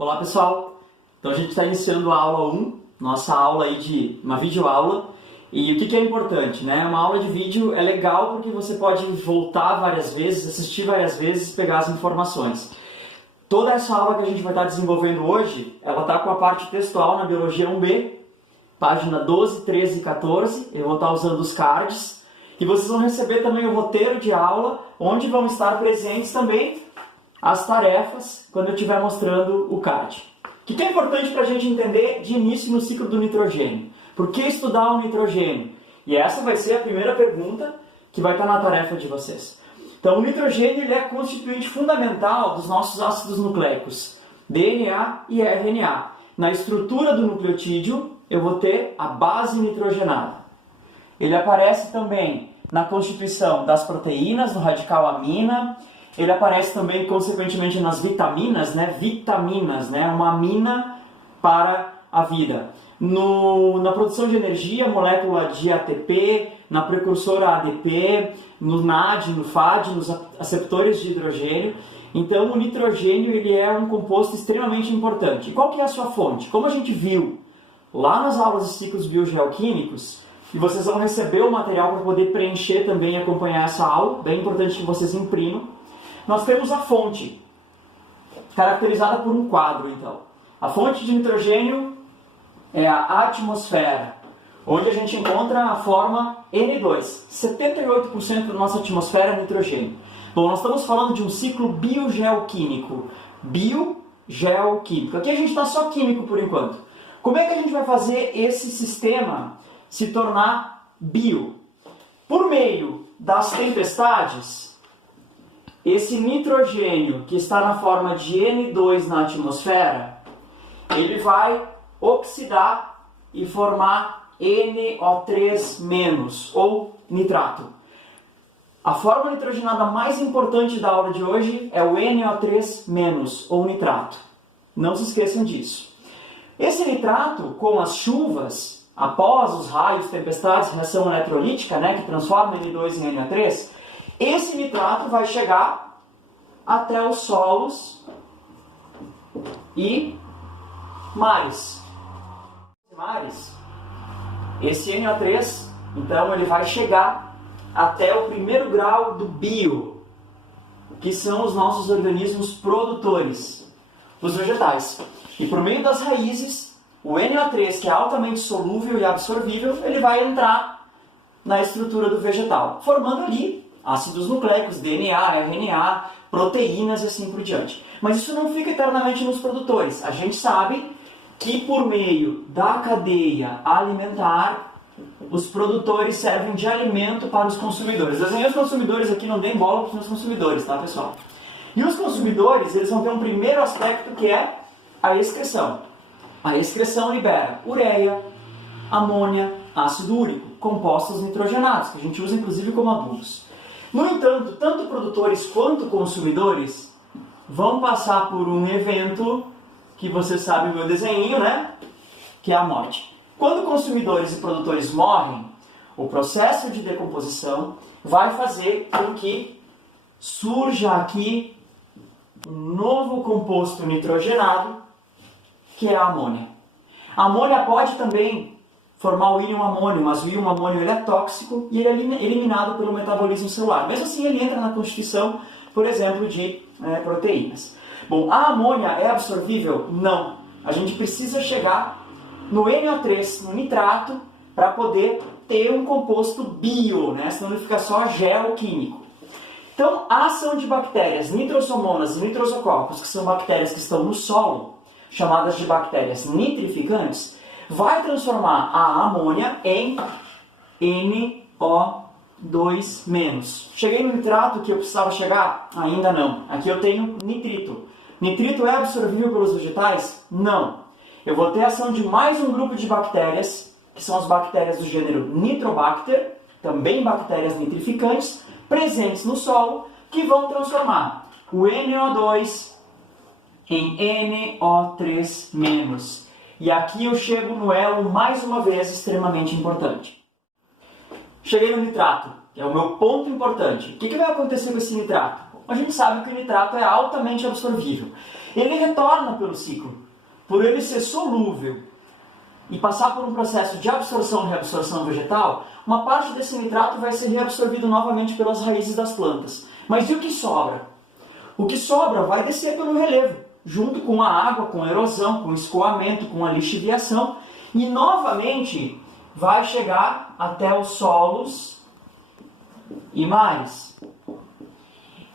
Olá pessoal, então a gente está iniciando a aula 1, nossa aula aí de uma videoaula. E o que é importante, né? Uma aula de vídeo é legal porque você pode voltar várias vezes, assistir várias vezes e pegar as informações. Toda essa aula que a gente vai estar desenvolvendo hoje, ela está com a parte textual na Biologia 1B, página 12, 13 e 14, eu vou estar usando os cards. E vocês vão receber também o roteiro de aula, onde vão estar presentes também as tarefas, quando eu estiver mostrando o card. O que é importante para a gente entender de início no ciclo do nitrogênio? Por que estudar o nitrogênio? E essa vai ser a primeira pergunta que vai estar na tarefa de vocês. Então, o nitrogênio ele é constituinte fundamental dos nossos ácidos nucleicos, DNA e RNA. Na estrutura do nucleotídeo, eu vou ter a base nitrogenada. Ele aparece também na constituição das proteínas, no radical amina. Ele aparece também, consequentemente, nas vitaminas, uma amina para a vida. Na produção de energia, molécula de ATP, na precursora ADP, no NAD, no FAD, nos aceptores de hidrogênio. Então, o nitrogênio ele é um composto extremamente importante. E qual que é a sua fonte? Como a gente viu lá nas aulas de ciclos biogeoquímicos, e vocês vão receber o material para poder preencher também e acompanhar essa aula, bem importante que vocês imprimam. Nós temos a fonte, caracterizada por um quadro, então. A fonte de nitrogênio é a atmosfera, onde a gente encontra a forma N2. 78% da nossa atmosfera é nitrogênio. Bom, nós estamos falando de um ciclo biogeoquímico. Biogeoquímico. Aqui a gente está só químico por enquanto. Como é que a gente vai fazer esse sistema se tornar bio? Por meio das tempestades, esse nitrogênio que está na forma de N2 na atmosfera, ele vai oxidar e formar NO3-, ou nitrato. A forma nitrogenada mais importante da aula de hoje é o NO3-, ou nitrato. Não se esqueçam disso. Esse nitrato, com as chuvas, após os raios, tempestades, reação eletrolítica, que transforma N2 em NO3, esse nitrato vai chegar até os solos e mares. Esse NO3, então, ele vai chegar até o primeiro grau do bio, que são os nossos organismos produtores, os vegetais. E por meio das raízes, o NO3, que é altamente solúvel e absorvível, ele vai entrar na estrutura do vegetal, formando ali ácidos nucleicos, DNA, RNA, proteínas e assim por diante. Mas isso não fica eternamente nos produtores. A gente sabe que por meio da cadeia alimentar, os produtores servem de alimento para os consumidores. Desenhei os consumidores aqui, não deem bola para os meus consumidores, tá, pessoal? E os consumidores, eles vão ter um primeiro aspecto que é a excreção. A excreção libera ureia, amônia, ácido úrico, compostos nitrogenados, que a gente usa inclusive como adubos. No entanto, tanto produtores quanto consumidores vão passar por um evento que você sabe o meu desenho, que é a morte. Quando consumidores e produtores morrem, o processo de decomposição vai fazer com que surja aqui um novo composto nitrogenado, que é a amônia. A amônia pode também formar o íon amônio, mas o íon amônio ele é tóxico e ele é eliminado pelo metabolismo celular. Mesmo assim, ele entra na constituição, por exemplo, de proteínas. Bom, a amônia é absorvível? Não. A gente precisa chegar no NO3, no nitrato, para poder ter um composto bio, senão ele fica só geoquímico. Então, a ação de bactérias nitrosomonas e nitrosococcus, que são bactérias que estão no solo, chamadas de bactérias nitrificantes, vai transformar a amônia em NO2-. Cheguei no nitrato que eu precisava chegar? Ainda não. Aqui eu tenho nitrito. Nitrito é absorvível pelos vegetais? Não. Eu vou ter a ação de mais um grupo de bactérias, que são as bactérias do gênero Nitrobacter, também bactérias nitrificantes, presentes no solo, que vão transformar o NO2 em NO3-. E aqui eu chego no elo, mais uma vez, extremamente importante. Cheguei no nitrato, que é o meu ponto importante. O que vai acontecer com esse nitrato? A gente sabe que o nitrato é altamente absorvível. ele retorna pelo ciclo. Por ele ser solúvel e passar por um processo de absorção e reabsorção vegetal, uma parte desse nitrato vai ser reabsorvido novamente pelas raízes das plantas. Mas e o que sobra? O que sobra vai descer pelo relevo, junto com a água, com a erosão, com o escoamento, com a lixiviação, e novamente vai chegar até os solos e mares.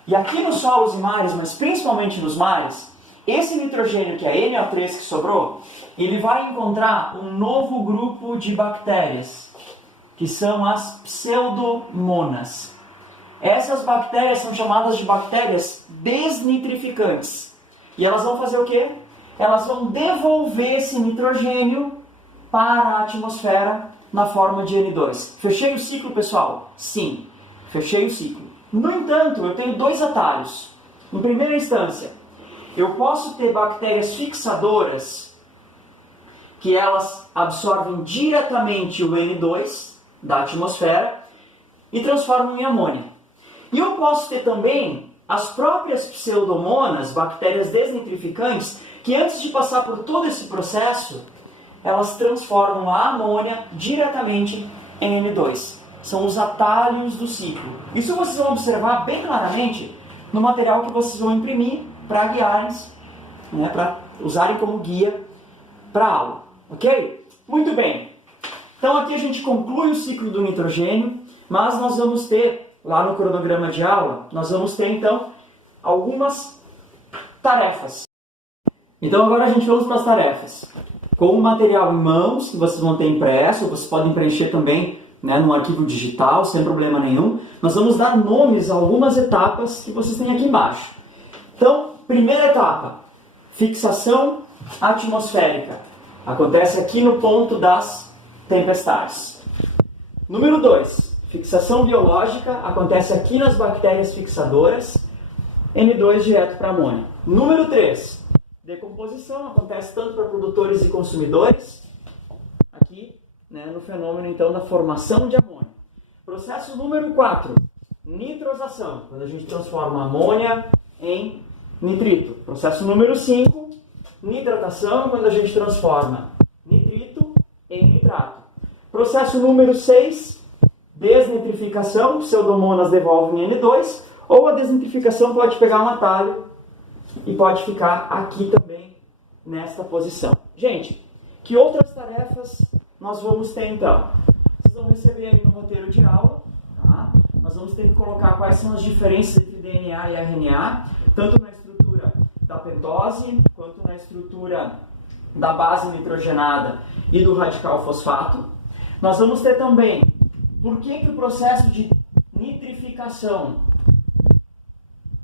E aqui nos solos e mares, mas principalmente nos mares, esse nitrogênio, que é NO3 que sobrou, ele vai encontrar um novo grupo de bactérias, que são as pseudomonas. Essas bactérias são chamadas de bactérias desnitrificantes. E elas vão fazer o quê? Elas vão devolver esse nitrogênio para a atmosfera na forma de N2. Fechei o ciclo, pessoal? Sim, fechei o ciclo. No entanto, eu tenho dois atalhos. Em primeira instância, eu posso ter bactérias fixadoras que elas absorvem diretamente o N2 da atmosfera e transformam em amônia. E eu posso ter também as próprias pseudomonas, bactérias desnitrificantes, que antes de passar por todo esse processo, elas transformam a amônia diretamente em N2. São os atalhos do ciclo. Isso vocês vão observar bem claramente no material que vocês vão imprimir para guiarem-se, né, para usarem como guia para a aula. Ok? Muito bem. Então aqui a gente conclui o ciclo do nitrogênio, mas nós vamos ter, lá no cronograma de aula, nós vamos ter então algumas tarefas. Então agora a gente vamos para as tarefas. Com o material em mãos, que vocês vão ter impresso, vocês podem preencher também, né, num arquivo digital, sem problema nenhum. Nós vamos dar nomes a algumas etapas que vocês têm aqui embaixo. Então, primeira etapa, fixação atmosférica. Acontece aqui no ponto das tempestades. Número 2, fixação biológica. Acontece aqui nas bactérias fixadoras. N2 direto para amônia. Número 3, decomposição. Acontece tanto para produtores e consumidores. Aqui, né, no fenômeno então da formação de amônia. Processo número 4, nitrosação. Quando a gente transforma a amônia em nitrito. Processo número 5, nitratação, quando a gente transforma nitrito em nitrato. Processo número 6, desnitrificação, pseudomonas devolvem N2, ou a desnitrificação pode pegar um atalho e pode ficar aqui também, nesta posição. Gente, que outras tarefas nós vamos ter então? Vocês vão receber aí no roteiro de aula, tá? Nós vamos ter que colocar quais são as diferenças entre DNA e RNA, tanto na estrutura da pentose, quanto na estrutura da base nitrogenada e do radical fosfato. Nós vamos ter também por que o processo de nitrificação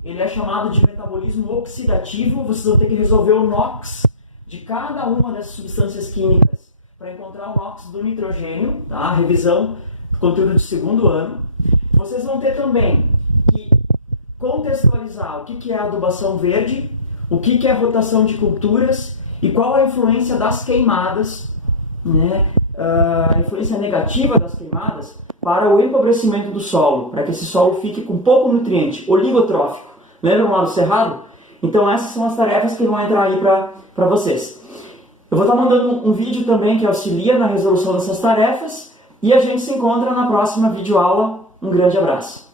ele é chamado de metabolismo oxidativo. Vocês vão ter que resolver o NOx de cada uma dessas substâncias químicas para encontrar o NOx do nitrogênio, tá? Revisão do conteúdo de segundo ano. Vocês vão ter também que contextualizar o que é a adubação verde, o que é a rotação de culturas e qual a influência das queimadas, né? A influência negativa das queimadas para o empobrecimento do solo, para que esse solo fique com pouco nutriente, oligotrófico. Lembram lá do cerrado? Então essas são as tarefas que vão entrar aí para vocês. Eu vou estar mandando um vídeo também que auxilia na resolução dessas tarefas e a gente se encontra na próxima videoaula. Um grande abraço.